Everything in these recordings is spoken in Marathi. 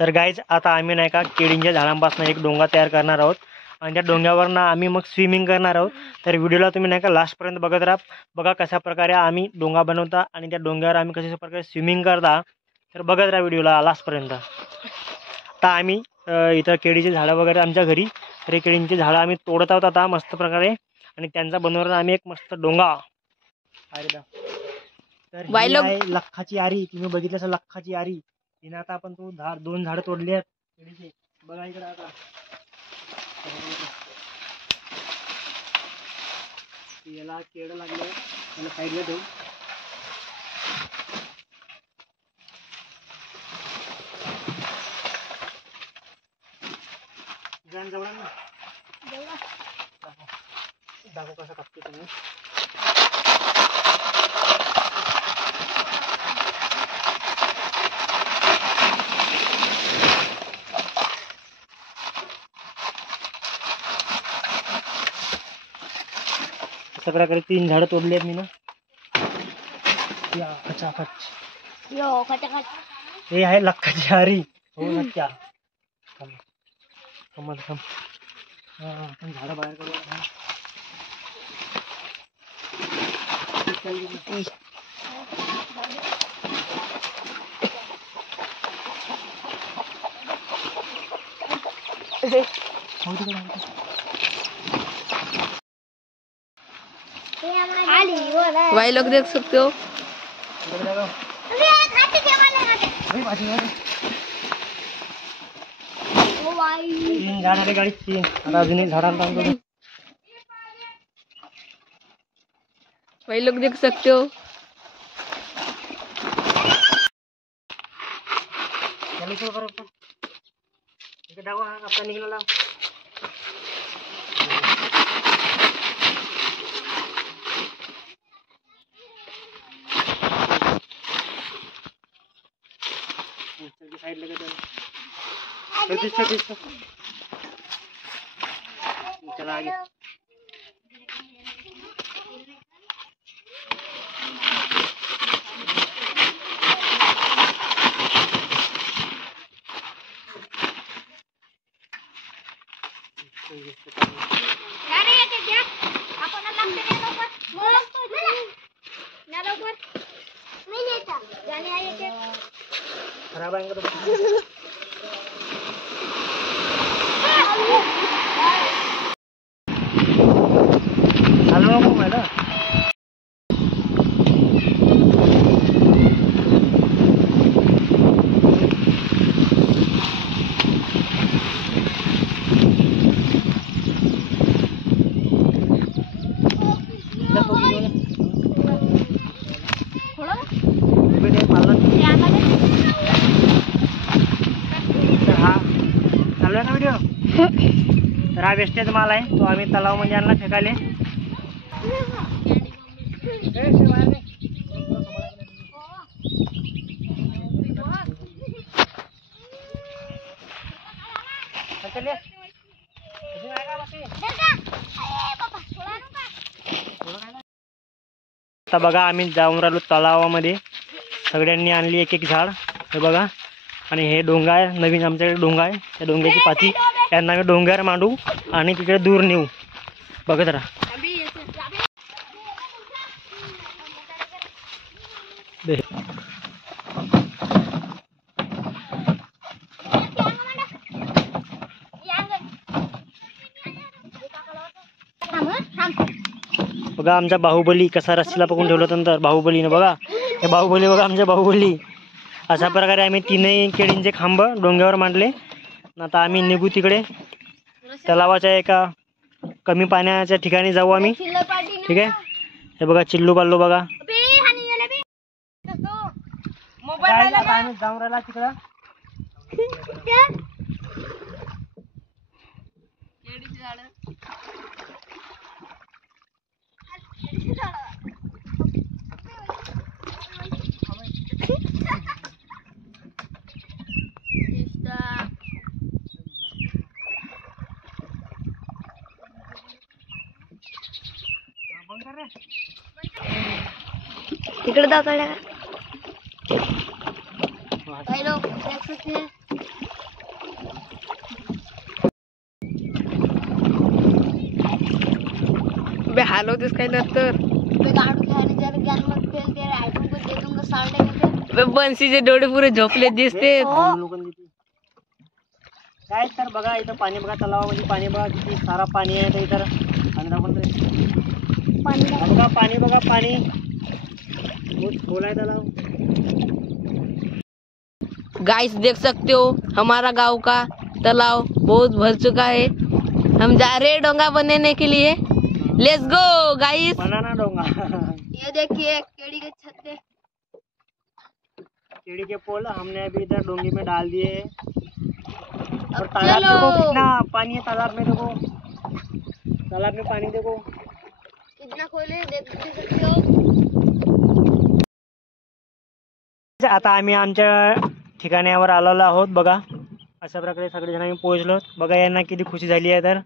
तर गाईज आता आम्ही नाही का केळींच्या झाडांपासून एक डोंगा तयार करणार आहोत आणि त्या डोंग्यावर ना आम्ही मग स्विमिंग करणार आहोत। तर व्हिडिओला तुम्ही नाही का लास्टपर्यंत बघत राहा, बघा कशा प्रकारे आम्ही डोंगा बनवता आणि त्या डोंग्यावर आम्ही कशा प्रकारे स्विमिंग करता। तर बघत राहा व्हिडिओला लास्टपर्यंत। आता आम्ही इथं केळीचे झाडं वगैरे आमच्या घरी, तर हे केळींचे झाडं आम्ही तोडत आहोत आता मस्त प्रकारे आणि त्यांचा बनवणार आम्ही एक मस्त डोंगा। तर ही आहे लखाची आरी, तुम्ही बघितलं असेल लखाची आरी। तिने आता आपण दोन झाडं तोडली आहेत केळीचे, बघा इकडे आता याला केळं लागले, त्याला साईडला ठेवू। जवळ ना दाखव कसं कापते तुम्ही। अशा प्रकारे 3 झाडं तोडली आहेत मी ना। हे आहे लखाची आरी। हो नक्की आपण झाडं बाहेर करूया। भाई लोग देख सकते हो। तीन झाड आले गाडी, 3 आता अजून एक झाडांना बांधतो। भाई लोग देख सकते हो। चलो चलो बरोबर इकडे दाखवा आपला निघाला। साइड लगे चला आगे। खराब आएंगे तो हेलो मैडम चालू आहे ना व्हिडिओ। तर हा वेस्टेज माल आहे, तो आम्ही तलावामध्ये आणला फेकायले। आता बघा आम्ही जाऊन राहिलो तलावामध्ये, सगळ्यांनी आणली एक एक झाड। हे बघा आणि हे डोंगा आहे, नवीन आमच्याकडे डोंगा आहे। त्या डोंग्याची पाती यांना आम्ही डोंग्यावर मांडू आणि तिकडे दूर नेऊ। बघत राहा। बघा आमचा बाहुबली कसा रस्सीला पकडून ठेवला नंतर बाहुबलीने, बघा हे बाहुबली, बघा आमच्या बाहुबली। अशा प्रकारे आम्ही 3 केळींचे खांब डोंग्यावर मांडले। आता आम्ही निघू तिकडे तलावाच्या एका कमी पाण्याच्या ठिकाणी जाऊ आम्ही, ठीक आहे। हे बघा चिल्लू पाल्लू बघा, आम्ही जाऊन राहिला तिकडं। तिकडे दाखवल्या भाई लोग देख सकते हैं। बे हलवतेस काय नंतर बे बन्सीचे डोळे पुरे झोपले दिसते. काय तर बघा इथं पाणी बघा, तलावामध्ये पाणी बघा, किती सारा पाणी आहे इथं. आणि दाखवून बघा पाणी बघा, पाणी बहुत खोल आहे तलाव. गाइस देख सकते हो हमारा गांव का तालाब बहुत भर चुका है. हम जा रहे हैं डोंगा बनने के लिए. Let's go guys. बनाना डोंगा. ये देखिए केड़ी के छत्ते, केड़ी के पोल हमने अभी इधर डोंगे में डाल दिए. और तालाब देखो कितना पानी है तालाब में. देखो तालाब में पानी देखो कितना खोले देख सकते हो. आता आम्ही आमच्या ठिकाणावर आलेलो आहोत. बघा अशा प्रकारे सगळेजण आम्ही पोहोचलो. बघा यांना किती खुशी झाली आहे. तर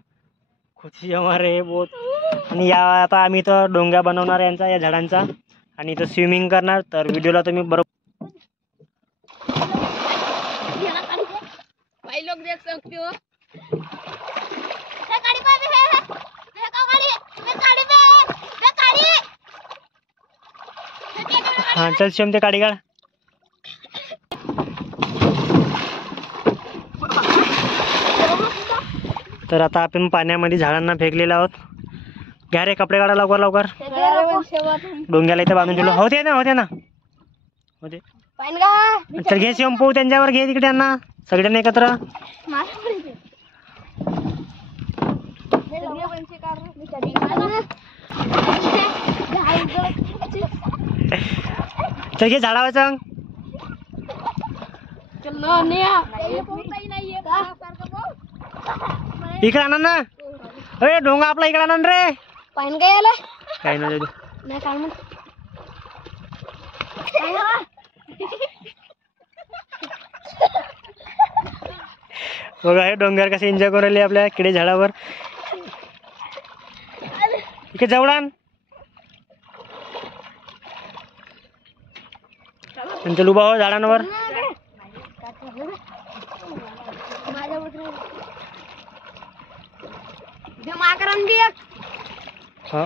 खुशी हमारे है बहुत. आणि या आता आम्ही इथं डोंगा बनवणार यांचा, या झाडांचा, आणि इथं स्विमिंग करणार. तर व्हिडिओला तुम्ही बरोबर भाई लोग देख सकते हो. हां चल शिवम ते काढी काढ. तर आता आपण पाण्यामध्ये झाडांना फेकलेलो आहोत. घ्या रे कपडे काढा लवकर लवकर. डोंग्याला इथे बांधून ठेवलं. होते ना होते ना होते. तर घे शिवम पोहू त्यांच्यावर, घे तिकडे यांना सगळ्यांना एकत्र. चल घे झाडावर सांग. इकडे आणा ना. अरे डोंगा आपला इकडे आणा रे. पाणी काय आलं काही नाही जाऊ दे. नाही काय म्हणत. बघा हे डोंगर कसे एन्जॉय करून राहिले आपल्या किडे झाडावर. इकडे जवळान त्यांचं उभा हो झाडांवर. हा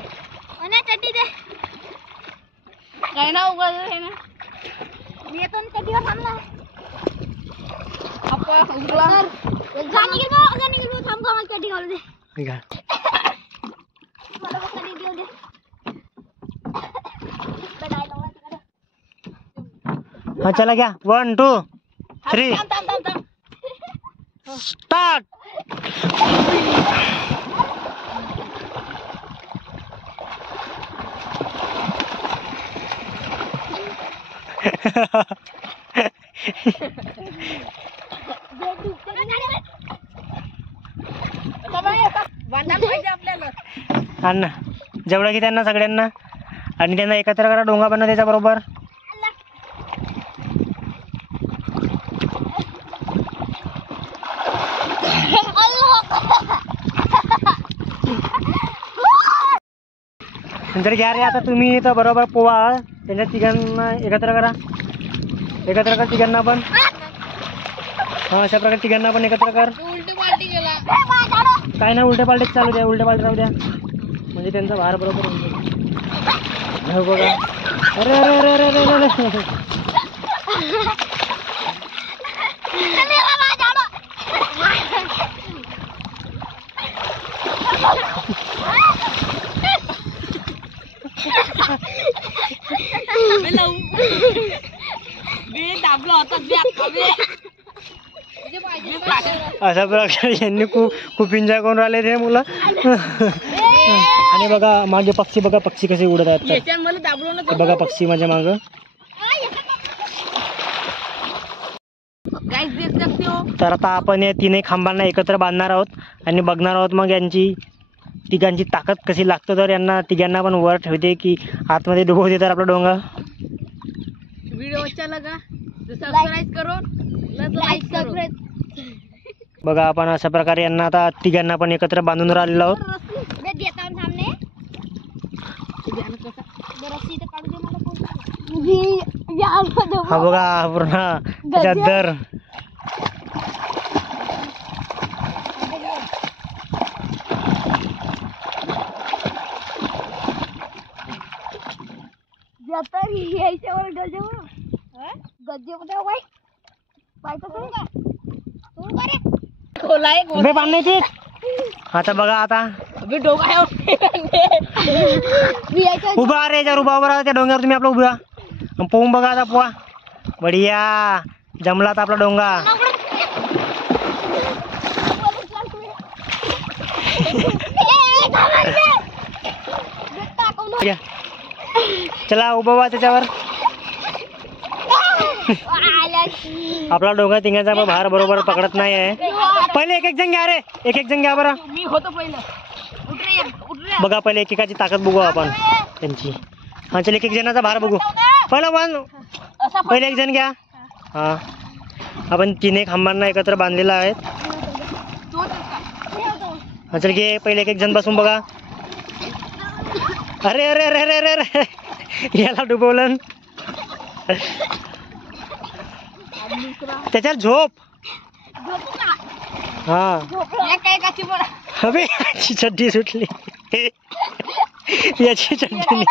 काय ना उगाच आहे ना. मी येतो ना चड्डीवर थांबला. आपण उगला जाणी गेलो थांब का मला चड्डी घालू दे. निघा. मला चड्डी घेऊ दे. हा चला घ्या. 1 2 3 स्टार्ट. अण्णा जेवढं की त्यांना सगळ्यांना, आणि त्यांना एकत्र करा डोंगा बनवा त्याच्या बरोबर. नंतर घ्या रे. आता तुम्ही इथं बरोबर पोवा. त्यांच्या तिघांना एकत्र करा. एकत्र कर तिघांना पण. हा अशा प्रकारे तिघांना पण एकत्र कर. काय नाही उलटे पालटे चालू द्या. उलटे पालटे राहू द्या म्हणजे त्यांचा भार बरोबर होऊन जाईल. बघा. अरे अरे अरे अरे अरे अरे. अशा प्रकारे यांनी खूप एन्जॉय करून राहिले ते मुलं. आणि बघा मागे पक्षी, बघा पक्षी कसे उडत आहेत. बघा पक्षी माझ्या माग. तर आता आपण या तीनही खांबांना एकत्र बांधणार आहोत आणि बघणार आहोत मग यांची तिघांची ताकद कशी लागते. तर यांना तिघांना पण वर ठेवते की आतमध्ये डुबवते. तर आपला डोंगा व्हिडिओ अच्छा लगा तो सबस्क्राइब करो, लाइक करो. बघा आपण अशा प्रकारे यांना आता तिघांना पण एकत्र बांधून राहिलेलो आहोत. हा बघा पूर्ण त्याच्यात दर. याच्यावर गज्जे खोलाय उभे बांधण्याचे आता बघा आता अबे डोंगा उभा रे याच्यावर उभा राहा त्या डोंग्यावर तुम्ही आपलं उभा पोहून बघा आता पोहा बढिया जमला आता आपला डोंगा चला उभा व्हा त्याच्यावर आपला डोंगा तिघांचा भार बरोबर पकडत नाही आहे पहिले एक एक जण घ्या रे एक एक जण घ्या बरं मी होतो पहिलं उठ रे बघा पहिले एकेकाची ताकद बघू आपण त्यांची हा चल एक एक जणाचा भार बघू पहिला बांध पहिले एक जण घ्या हा आपण तीन एक खांबांना एकत्र बांधलेला आहेत हा चल घे पहिले एक एक जण बसून बघा अरे अरे अरे अरे अरे अरे याला डुबवलं त्याच्यात झोप हा अबे याची चड्डी सुटली याची चड्डी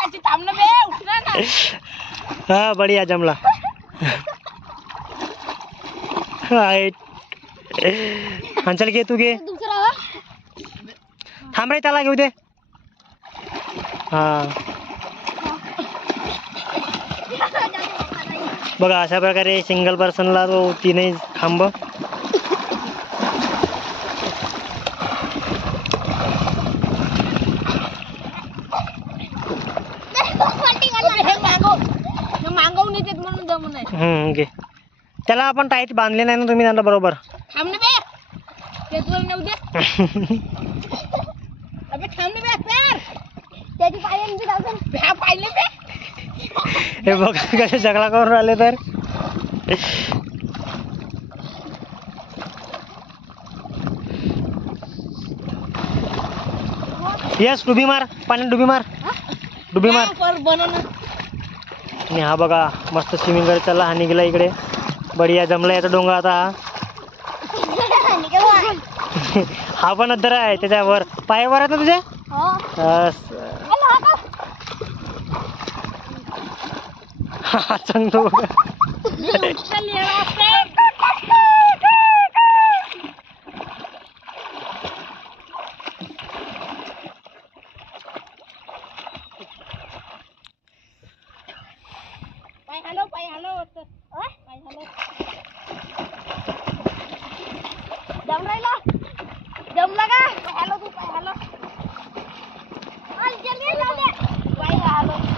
हा बढिया जमला हा चल घे तू घे थांब रे त्याला घेऊ दे हा बघा अशा प्रकारे सिंगल पर्सनला तो तीनही खांब मागवून येतात म्हणून जमू नाही घे त्याला आपण टाईट बांधले नाही ना तुम्ही त्यांना बरोबर थांब ना बे पेट्रोल नेऊ दे अबे थांब ना बे पैर त्याची पायांची दाखव पाहिले बे हे बघा कसे जगला करून राहिले तर यस डुबी मार पाण्यात डुबी मार डुबी मार बनव आणि हा बघा मस्त स्विमिंग करत चालला हा निघाला इकडे बढिया जमला याचा डोंगा आता हा पण अद्दर आहे त्याच्यावर पायावर आहे ना तुझ्या हा सांगतो बघा पाय हलव जमला का पाय हलव तू पाय हलव पाय हलव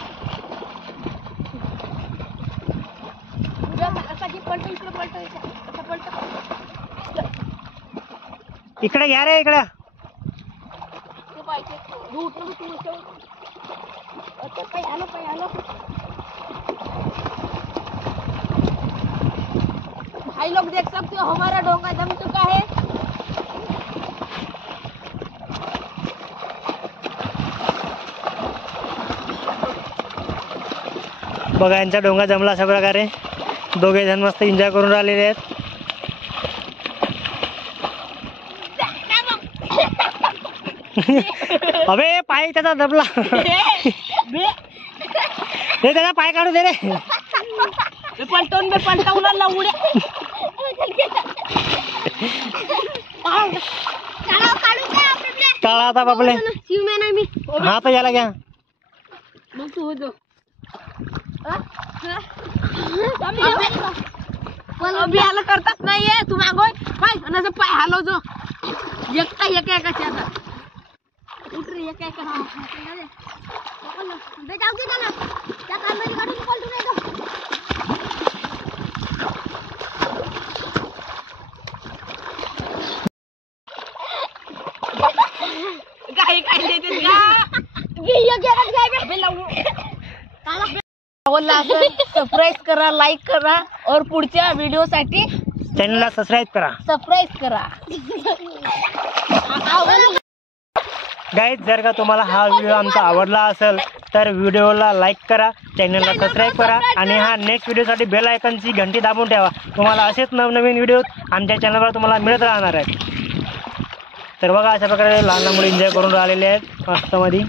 इकडे घ्या रे इकडे भाई लोग देख सकते हो हमारा डोंगा जम चुका है बघा यांचा डोंगा जमला अशा प्रकारे दोघे जण मस्त एन्जॉय करून राहिलेले आहेत अबे पाय त्याचा दबला हे त्याचा पाय काढू दे रे पलटवून बे पलटवून उड्या काढा आता बापले हा तर याला घ्या मग तू होतो अभी आला करतात नाहीये तू मागोय पाय आणि असं पाय हलवतो एकटा एकाच्या आता उठ रे एका काही काही देते सबस्क्राईब करा लाईक करा और पुढच्या व्हिडिओ साठी चॅनलला सबस्क्राईब करा गाईज जर का तुम्हाला हा व्हिडिओ आमचा आवडला असेल तर व्हिडिओला लाईक करा चॅनलला सबस्क्राईब करा आणि हा नेक्स्ट व्हिडिओसाठी बेल आयकॉनची घंटी दाबून ठेवा तुम्हाला असेच नवनवीन व्हिडिओ आमच्या चॅनलवर तुम्हाला मिळत राहणार आहेत तर बघा अशा प्रकारे लहान मुले एन्जॉय करून राहिलेले आहेत मस्त मध्ये